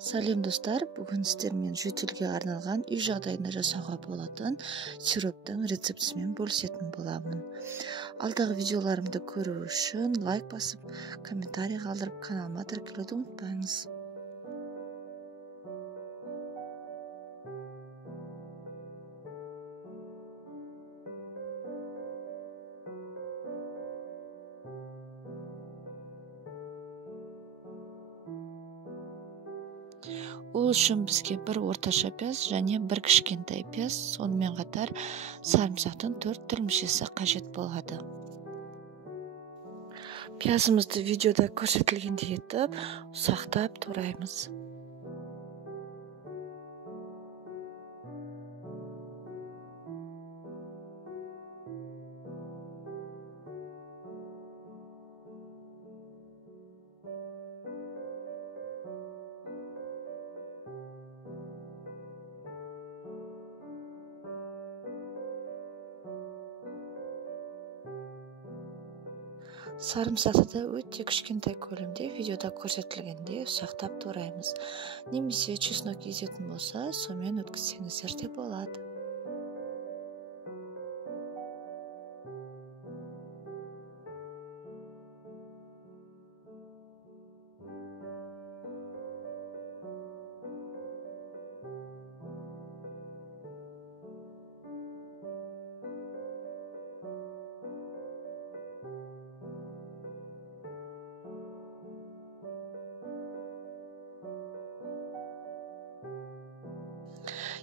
Сәлем достар, бүгін сіздермен жөтелге арналған үй жағдайында жасауға болатын сироптың рецептісімен бөлісетін боламын. Алдағы видеоларымды көру үшін лайк басып, комментарий қалдырып, каналыма тіркелуді ұмытпаңыз. Ол үшін бізге бір орташа пияз және бір кішкентай пияз, сонымен қатар сарымсақтың 4 түрмішесі қажет болады. Пиязымызды видеода көрсетілгендей етіп, ұсақтап тураймыз. Сарымсақты да өте кішкентай көлемде видеода көрсетілгендей ұсақтап тураймыз. Немесе чеснок езетін болса, сонымен өткізсеңіздер де болады.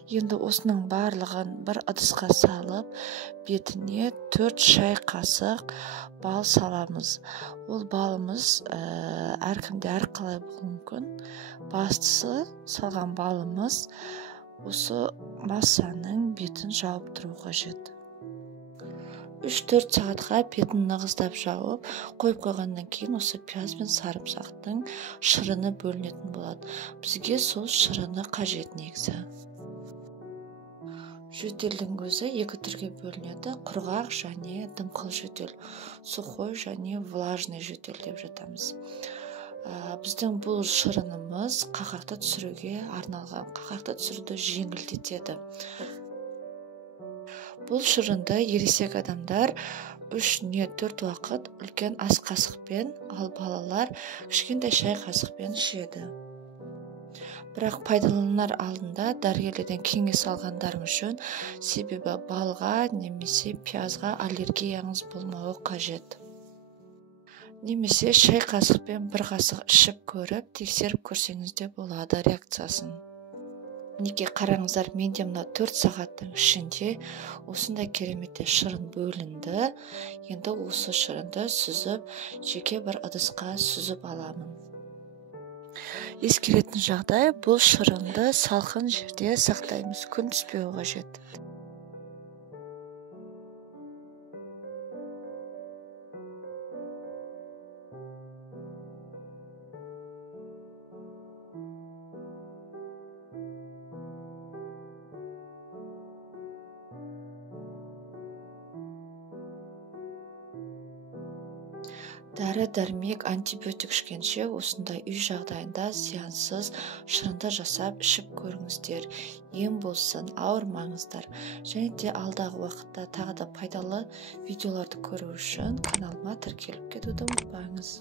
Енді осының барлығын бір ыдысқа салып, бетіне 4 шай қасық бал саламыз. Ол балымыз әркімде әрқалай болуы мүмкін. Бастысы салған балымыз осы массаның бетін жауып тұру қажет. 3-4 сағатқа бетін нығыздап жауып, қойып қойғаннан кейін осы пияз бен сарымсақтың шырыны бөлінетін болады. Бізге сол шырыны қажет негізі. Жөтелдің өзі 2 түрге бөлінеді: құрғақ және дымқыл жөтел, сухой және влажный жөтел деп жатамыз. Біздің бұл шырынымыз қақақты түсіруге арналған, қақақты түсіруді жеңілдетеді. Бұл шырынды ересек адамдар 3 не 4 уақыт үлкен ас қасықпен, ал балалар кішкентай шай қасықпен ішеді. Бірақ пайдаланар алдында дәрігерлерден кеңес алғандарың үшін, себебі балға немесе пиязға аллергияңыз болмауы қажет. Немесе шай қасықпен 1 қасық ішіп көріп, тексеріп көрсеңіз де болады реакциясын. Неге қараңыздар, менде мына 4 сағаттың ішінде осындай кереметте шырын бөлінді. Енді осы шырынды сүзіп, жеке бір ыдысқа сүзіп аламын. Ескеретін жағдай, бұл шырынды салқын жерде сақтаймыз, күн түспеуі қажет. Дәрі-дәрмек, антибиотик ішкенше осындай үй жағдайында зиянсыз шырынды жасап ішіп көріңіздер. Ем болсын, ауырмаңыздар. Және де алдағы уақытта тағы да пайдалы видеоларды көру үшін каналыма тіркеліп кетуді ұмытпаңыз.